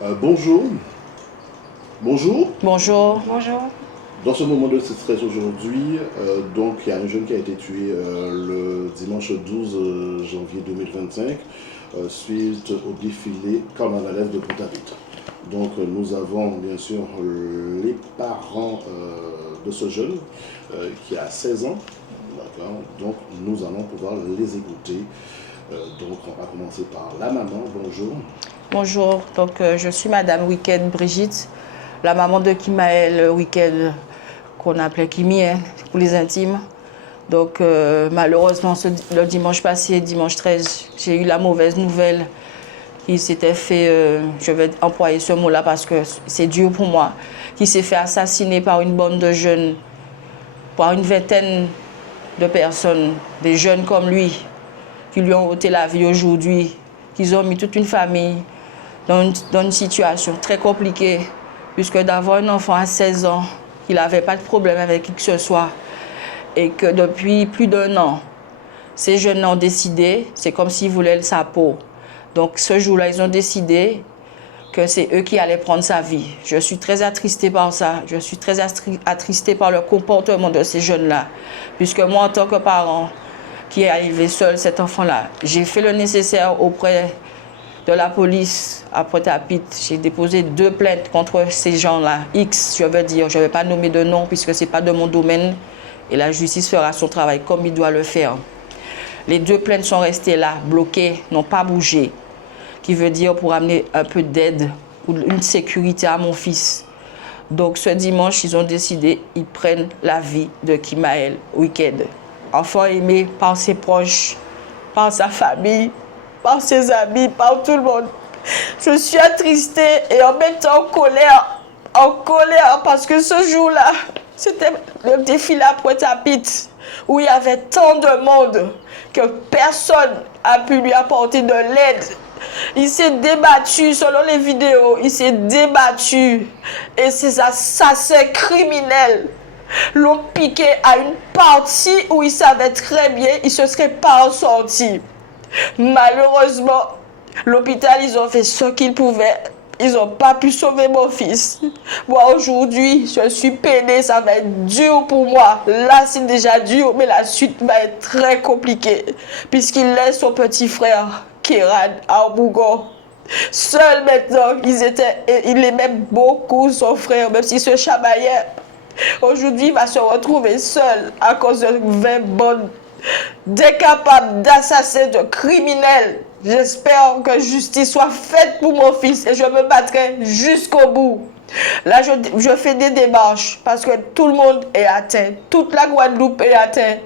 Bonjour. Bonjour. Bonjour. Bonjour. Dans ce moment de stress aujourd'hui, donc il y a un jeune qui a été tué le dimanche 12 janvier 2025 suite au défilé carnavalesque de Pointe-à-Pitre. Donc nous avons bien sûr les parents de ce jeune qui a 16 ans. D'accord. Donc nous allons pouvoir les écouter. Donc on va commencer par la maman. Bonjour. Bonjour. Donc, je suis Madame Weekend Brigitte, la maman de Kimaël Weekend, qu'on appelait Kimi, hein, pour les intimes. Donc, malheureusement, le dimanche passé, dimanche 13, j'ai eu la mauvaise nouvelle. Il s'était fait, je vais employer ce mot-là parce que c'est dur pour moi, qui s'est fait assassiner par une bande de jeunes, par une vingtaine de personnes, des jeunes comme lui, qui lui ont ôté la vie aujourd'hui, qu'ils ont mis toute une famille dans une situation très compliquée, puisque d'avoir un enfant à 16 ans, qu'il n'avait pas de problème avec qui que ce soit, et que depuis plus d'1 an, ces jeunes ont décidé, c'est comme s'ils voulaient sa peau. Donc ce jour-là, ils ont décidé que c'est eux qui allaient prendre sa vie. Je suis très attristée par ça. Je suis très attristée par le comportement de ces jeunes-là, puisque moi, en tant que parent, qui est arrivé seul, cet enfant-là, j'ai fait le nécessaire auprès de la police à Pointe-à-Pitre. J'ai déposé 2 plaintes contre ces gens-là. X, je veux dire, je ne vais pas nommer de nom puisque ce n'est pas de mon domaine. Et la justice fera son travail comme il doit le faire. Les 2 plaintes sont restées là, bloquées, n'ont pas bougé. Qui veut dire pour amener un peu d'aide ou une sécurité à mon fils. Donc ce dimanche, ils ont décidé, ils prennent la vie de Kimaël Weekend. Enfant aimé par ses proches, par sa famille, par ses amis, par tout le monde. Je suis attristée et en même temps en colère parce que ce jour-là, c'était le défilé à Pointe-à-Pitre où il y avait tant de monde que personne n'a pu lui apporter de l'aide. Il s'est débattu, selon les vidéos, il s'est débattu et ces assassins criminels l'ont piqué à une partie où il savait très bien qu'il ne se serait pas en sorti. Malheureusement, l'hôpital, ils ont fait ce qu'ils pouvaient. Ils n'ont pas pu sauver mon fils. Moi, aujourd'hui, je suis peinée. Ça va être dur pour moi. Là, c'est déjà dur, mais la suite va être très compliquée. Puisqu'il laisse son petit frère, Kéran, à Bougon. Seul maintenant, il aimait beaucoup son frère, même s'il se chamaillait. Aujourd'hui, il va se retrouver seul à cause de 20 bonnes d'incapables, d'assassins, de criminels. J'espère que justice soit faite pour mon fils et je me battrai jusqu'au bout. Là, je fais des démarches parce que tout le monde est atteint. Toute la Guadeloupe est atteinte.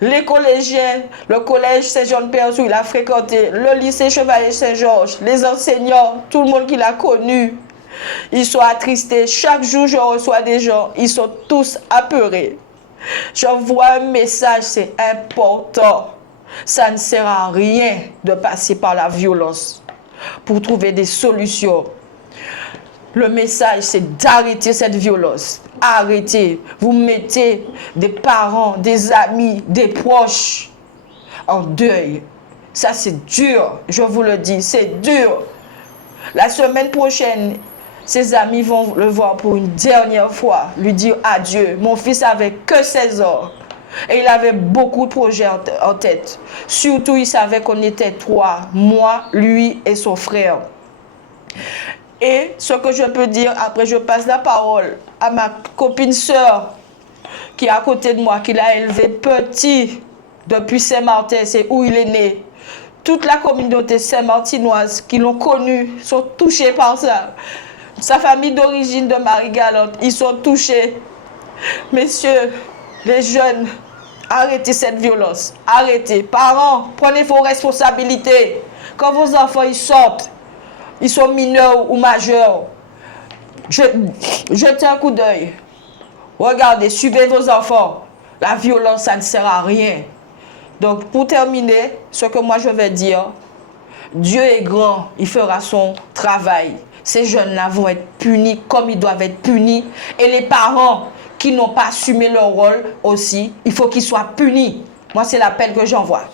Les collégiens, le collège Saint-Jean-de-Perse où il a fréquenté, le lycée Chevalier Saint-Georges, les enseignants, tout le monde qu'il a connu. Ils sont attristés. Chaque jour, je reçois des gens. Ils sont tous apeurés. J'envoie un message, c'est important. Ça ne sert à rien de passer par la violence pour trouver des solutions. Le message, c'est d'arrêter cette violence. Arrêtez. Vous mettez des parents, des amis, des proches en deuil. Ça, c'est dur. Je vous le dis, c'est dur. La semaine prochaine, ses amis vont le voir pour une dernière fois, lui dire adieu. Mon fils avait que 16 ans et il avait beaucoup de projets en tête. Surtout, il savait qu'on était 3, moi, lui et son frère. Et ce que je peux dire, après je passe la parole à ma copine sœur qui est à côté de moi, qui l'a élevé petit depuis Saint-Martin, c'est où il est né. Toute la communauté saint-martinoise qui l'ont connu sont touchés par ça. Sa famille d'origine de Marie-Galante, ils sont touchés. Messieurs, les jeunes, arrêtez cette violence. Arrêtez. Parents, prenez vos responsabilités. Quand vos enfants ils sortent, ils sont mineurs ou majeurs, jetez un coup d'œil. Regardez, suivez vos enfants. La violence, ça ne sert à rien. Donc, pour terminer, ce que moi je vais dire, Dieu est grand, il fera son travail. Ces jeunes-là vont être punis comme ils doivent être punis. Et les parents qui n'ont pas assumé leur rôle aussi, il faut qu'ils soient punis. Moi, c'est l'appel que j'envoie.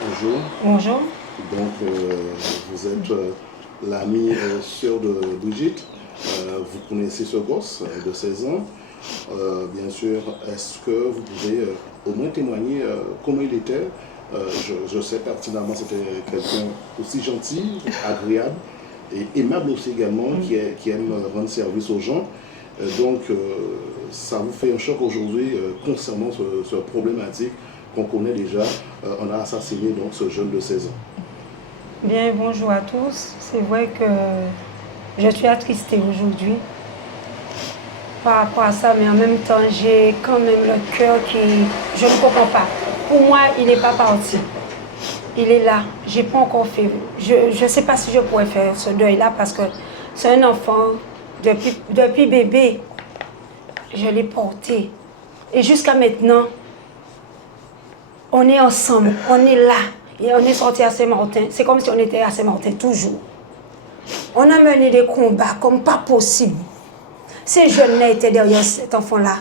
Bonjour. Bonjour. Donc, vous êtes l'ami sœur de Brigitte. Vous connaissez ce gosse de 16 ans. Bien sûr, est-ce que vous pouvez au moins témoigner comment il était? Je sais pertinemment que c'était quelqu'un aussi gentil, agréable et aimable aussi également, qui aime rendre service aux gens. Donc, ça vous fait un choc aujourd'hui concernant ce problématique qu'on connaît déjà. On a assassiné donc ce jeune de 16 ans. Bien, bonjour à tous. C'est vrai que je suis attristée aujourd'hui par rapport à ça, mais en même temps, j'ai quand même le cœur qui... Je ne comprends pas. Pour moi, il n'est pas parti. Il est là. Je n'ai pas encore fait. Je ne sais pas si je pourrais faire ce deuil-là parce que c'est un enfant, depuis bébé, je l'ai porté. Et jusqu'à maintenant, on est ensemble, on est là. Et on est sorti à Saint-Martin. C'est comme si on était à Saint-Martin toujours. On a mené des combats comme pas possible. Ces jeunes-là étaient derrière cet enfant-là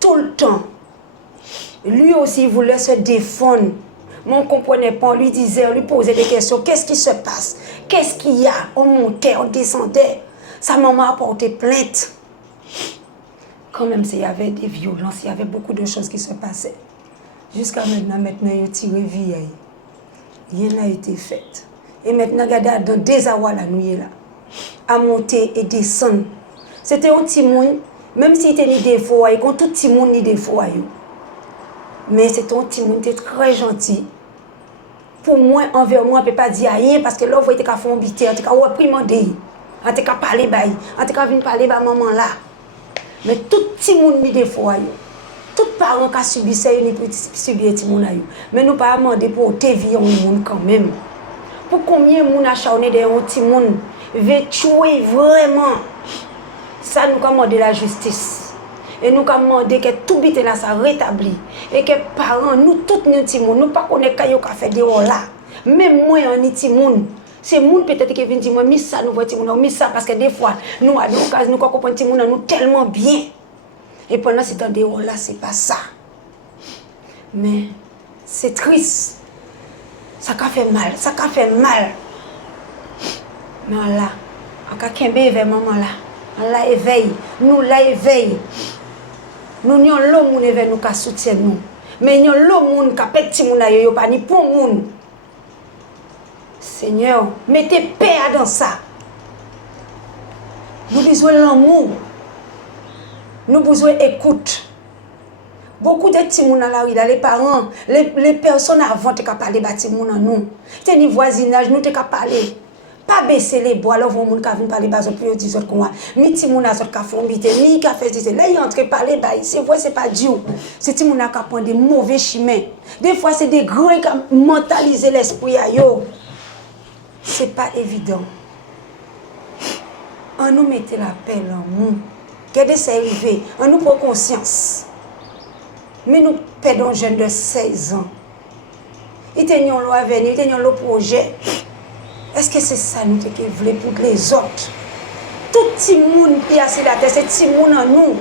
tout le temps. Lui aussi, il voulait se défendre. Mais on ne comprenait pas. On lui disait, on lui posait des questions. Qu'est-ce qui se passe? Qu'est-ce qu'il y a? On montait, on descendait. Sa maman a porté plainte. Quand même, il y avait des violences, il y avait beaucoup de choses qui se passaient. Jusqu'à maintenant, il a tiré vie. Rien n'a été fait. Et maintenant, regardez, dans des awa la nuit là, à monter et descendre. C'était un petit monde, même s'il était ni défaut, il compte tout petit monde ni défaut. Mais c'était un petit monde très gentil. Pour moi, envers moi, on ne peut pas dire rien parce que là, vous était qu'à faire un bité, on était qu'à réprimander, on était qu'à parler, on était qu'à venir parler à maman là. Mais tout petit monde ni défaut. Tous les parents qui subissent ça, ils peuvent subir les gens. Mais nous ne pouvons pas demander pour te vivre un monde quand même. Pour combien de gens acharnés des petits monde veulent tuer vraiment? Ça, nous avons demandé la justice. Et nous avons demandé que tout bite là ça rétablit. Et que les parents, nous tous nous petits monde, nous ne pas connaître qu'il y a fait des là. Même moi, on est petit monde. C'est les gens peut-être qui viennent dire, moi, mais ça, nous voyons, mais ça, parce que des fois, nous, à l'occasion, nous comprenons petit monde, nous tellement bien. Et pendant ce temps de là, ce n'est pas ça. Mais c'est triste. Ça a fait mal. Ça a fait mal. Mais là, on a qu'un vers maman là. On la éveille. Nous la éveille. Nous n'avons pas l'homme qui éveille nous qui soutient nous. Mais nous avons l'homme qui a petit monde là, il n'y a pas ni pour monde. Seigneur, mettez paix dans ça. Nous avons besoin de l'amour. Nous avons besoin d'écoute. Beaucoup de petits gens dans la rue, les parents, les personnes avant de parler de petits gens nous. C'est le voisinage, nous avons parlé. Pas baisser les bois, là, vous avez parler de plus de autres quoi. Mais petits gens qui font bité, mais qui fait dit là ils entrent parler c'est vrai c'est pas Dieu. C'est petits gens qui prend des mauvais chemins. Des fois c'est des grands qui mentaliser l'esprit à yo. C'est pas évident. On nous mettait la paix l'amour. Qu'est-ce c'est arrivé? On nous prend conscience. Mais nous perdons jeunes de 16 ans. Ils ont le venir, ils ont le projet. Est-ce que c'est ça nous qui voulons pour les autres? Tout le monde qui a sur la terre, c'est tout le monde en nous.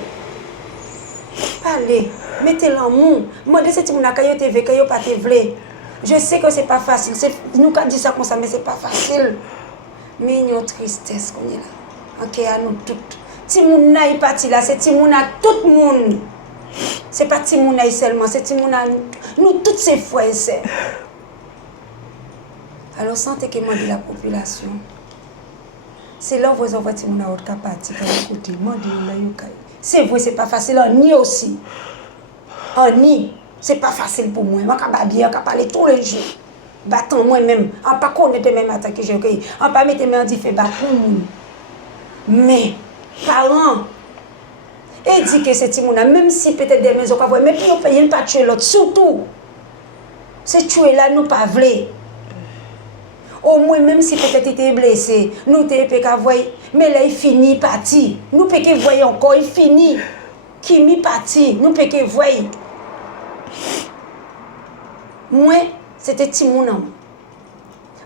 Parlez, mettez l'amour. Moi, de ce petit monde qui a été vécu, qui n'a pas été vécu. Je sais que ce n'est pas facile. Nous avons dit ça comme ça, mais ce n'est pas facile. Mais il y a une tristesse qu'on est là. Ok, à nous toutes. Si moun na y parti là, c'est si moun à tout le monde. C'est pas si moun na seulement, c'est si moun à nous toutes ces frères et sœurs. Alors sentez que moi de la population. C'est là où vous avez si moun à autre parti comme côté, moi de là yo. C'est vrai, c'est pas facile en ni aussi. En ni, c'est pas facile pour moi. Moi ka bien, ka parler tous les jours. Battant moi-même, en pas connaître même attaque que j'ai cueilli, en pas mettre mes dit fait battre moun. Mais parents, et dit que c'est Timouna, même si peut-être des maisons qu'on voit, mais puis on ne peut pas tuer l'autre. Surtout, c'est tuer là, nous pas voulons. Au moins, même si peut-être il était blessé, nous t'es pas voir, mais là il finit parti. Nous peut que voir encore, il finit. Qui mi parti, nous peut que voir. Moi, c'était Timouna.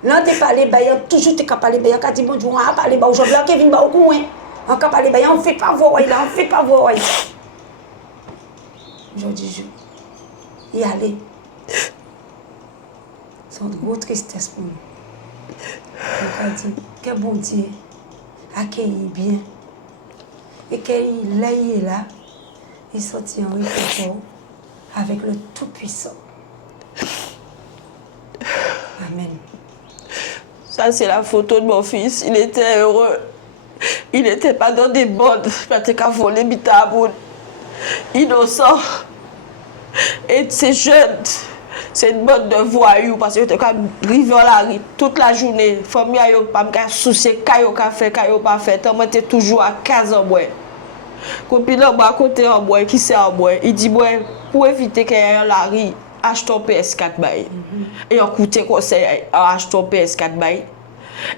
Là, tu parles, toujours tu parles, quand tu dis bonjour, on parle, aujourd'hui, on vient au coin. On parle, on ne fait pas voir, on ne fait pas voir. Je dis, y aller. C'est une grosse tristesse pour nous. a dit que bon Dieu accueille bien et qu'il est là, il sortit en réconfort avec le Tout-Puissant. Amen. Ça, c'est la photo de mon fils. Il était heureux. Il n'était pas dans des bandes. Il n'était qu'à voler bitaboun. Innocent. Et c'est jeune. C'est une bande de voyous parce que tu as arrivé à la rue toute la journée. Famille n'a pas de souci. Kayo ka fait, kayo pas fait. Tu es toujours à 15 ans. Copine là à côté en bois qui c'est en bois. Il dit pour éviter qu'il y ait la rue, achète ton PS4 bail. Et on coûtait conseil à acheter ton PS4 bail.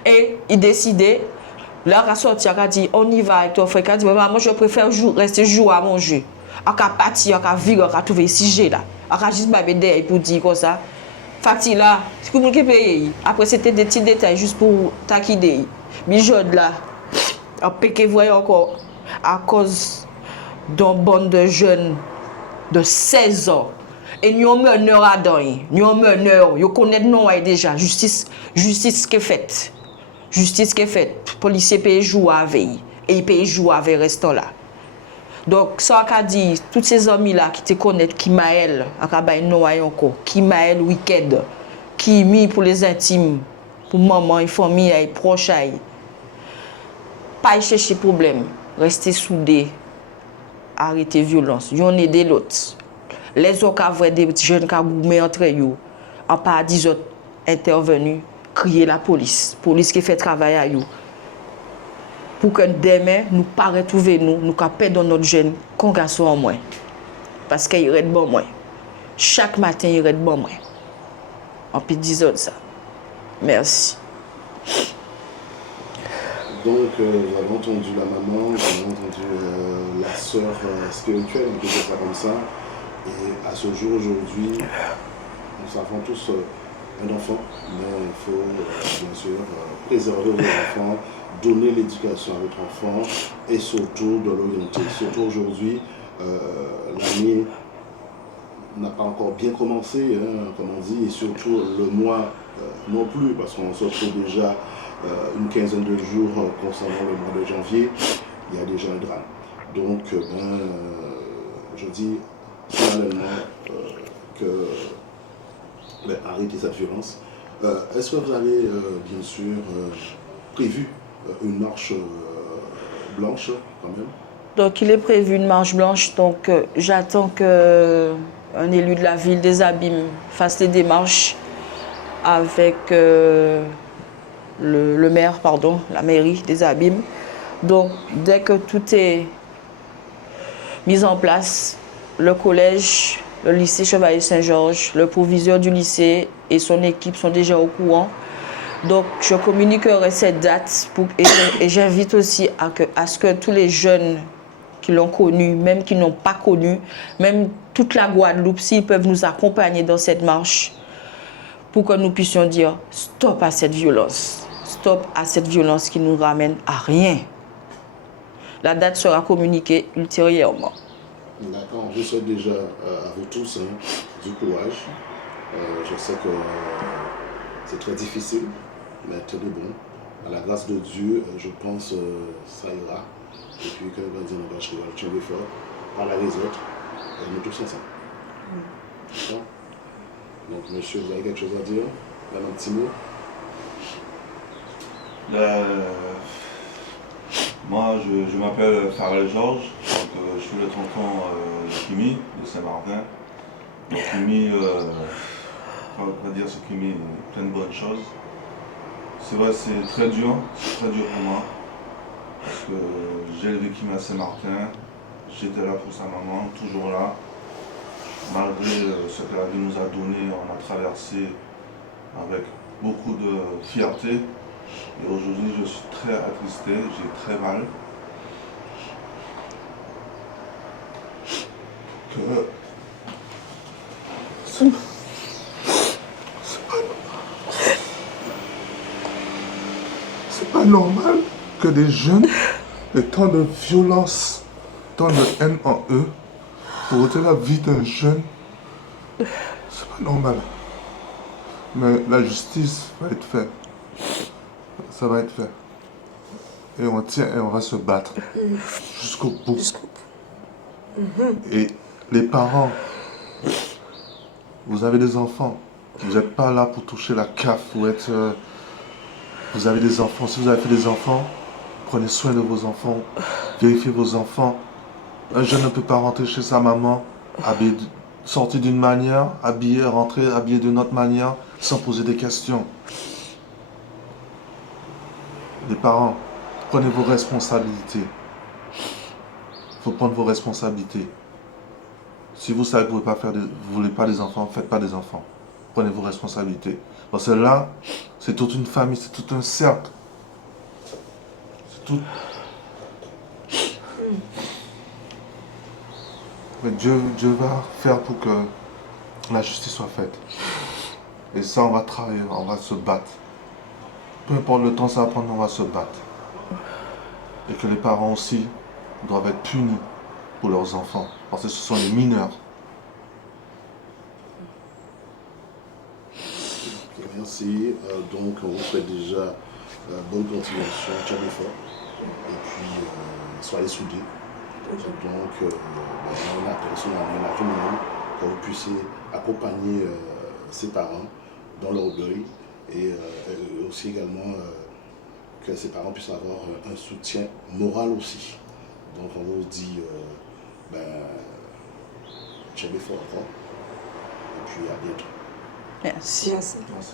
Et il décidait, là, il a sorti, il a dit, on y va avec ton frère. Il a dit, maman, je préfère rester jour à manger. Il a parti, il a viré, il a trouvé 6G là. Il a juste m'aider pour dire comme ça. Fati là, c'est pour nous qui paye. Après, c'était des petits détails juste pour taquiner. Mais jeune là, on peut voir encore à cause d'une bande de jeunes de 16 ans. Et nous sommes meneurs à donner. Nous sommes meneurs. Nous connaissons nous déjà. Justice qui est faite. Justice qui est faite. Policiers payent jour à veille. Et ils payent jour à veille restant là. Donc, ça qu'a dit, tous ces amis-là qui te connaissent, qui m'aellent, qui m'aellent week-end, qui mis pour les intimes, pour maman, et famille, et proches, pas y chercher problème. Rester soudés. Arrêter violence. Y'en aider l'autre. Les autres qui des jeunes qui ont entre eux, en pas 10 autres intervenus, crier la police. Police qui fait travail à eux. Pour que demain, nous ne pas retrouver nous perdons notre jeune qu'on garçon en moins. Parce qu'il reste bon moins. Chaque matin, il reste bon moins. On peut dire ça. Merci. Donc, vous avez entendu la maman, vous avez entendu la sœur spirituelle, on peut dire ça comme ça. Et à ce jour, aujourd'hui, nous savons tous un enfant, mais il faut bien sûr préserver votre enfant, donner l'éducation à votre enfant et surtout de l'orienter. Surtout aujourd'hui, l'année n'a pas encore bien commencé, hein, comme on dit, et surtout le mois non plus, parce qu'on se retrouve déjà une quinzaine de jours concernant le mois de janvier, il y a déjà un drame. Donc, je dis solennellement que arrêter cette violence. Est-ce que vous avez bien sûr prévu une marche blanche quand même? Donc il est prévu une marche blanche, donc j'attends qu'un élu de la ville des Abîmes fasse les démarches avec le maire, pardon, la mairie des Abîmes. Donc dès que tout est mis en place, le collège, le lycée Chevalier Saint-Georges, le proviseur du lycée et son équipe sont déjà au courant. Donc, je communiquerai cette date et j'invite aussi à ce que tous les jeunes qui l'ont connu, même qui n'ont pas connu, même toute la Guadeloupe, s'ils peuvent nous accompagner dans cette marche pour que nous puissions dire stop à cette violence. Stop à cette violence qui nous ramène à rien. La date sera communiquée ultérieurement. D'accord, je souhaite déjà à vous tous du courage. Je sais que c'est très difficile, mais tenez bon. À la grâce de Dieu, je pense ça ira. Et puis quand on va dire on va tirer fort, parler les autres, et nous tous ensemble. D'accord? Donc monsieur, vous avez quelque chose à dire? Un petit mot? Moi, je m'appelle Farrell Georges, donc je suis le tonton de Kimi, de Saint-Martin. Donc Kimi, on va dire c'est Kimi, plein de bonnes choses. C'est vrai, c'est très dur pour moi, parce que j'ai élevé Kimi à Saint-Martin, j'étais là pour sa maman, toujours là. Malgré ce que la vie nous a donné, on a traversé avec beaucoup de fierté. Et aujourd'hui, je suis très attristé, j'ai très mal. C'est pas normal que des jeunes aient tant de violence, tant de haine en eux, pour ôter la vie d'un jeune. C'est pas normal. Mais la justice va être faite. Ça va être fait. Et on tient et on va se battre jusqu'au bout. Et les parents, vous avez des enfants. Vous n'êtes pas là pour toucher la CAF. Vous avez des enfants. Si vous avez fait des enfants, prenez soin de vos enfants. Vérifiez vos enfants. Un jeune ne peut pas rentrer chez sa maman, sortir d'une manière, habillé, rentrer, habillé d'une autre manière, sans poser des questions. Les parents, prenez vos responsabilités. Il faut prendre vos responsabilités. Si vous savez que vous ne voulez pas des enfants, faites pas des enfants. Prenez vos responsabilités. Parce que là, c'est toute une famille, c'est tout un cercle. C'est tout. Mais Dieu va faire pour que la justice soit faite. Et ça, on va travailler, on va se battre. Peu importe le temps que ça va prendre, on va se battre. Et que les parents aussi doivent être punis pour leurs enfants. Parce que ce sont les mineurs. Merci. Donc, on vous souhaite déjà bonne continuation, tchao fort. Et puis, soyez soudés. Donc, on a tout le monde pour que vous puissiez accompagner ses parents dans leur deuil et aussi également que ses parents puissent avoir un soutien moral aussi. Donc, on vous dit ciao fort encore. Et puis, à bientôt. Merci. Merci. Merci.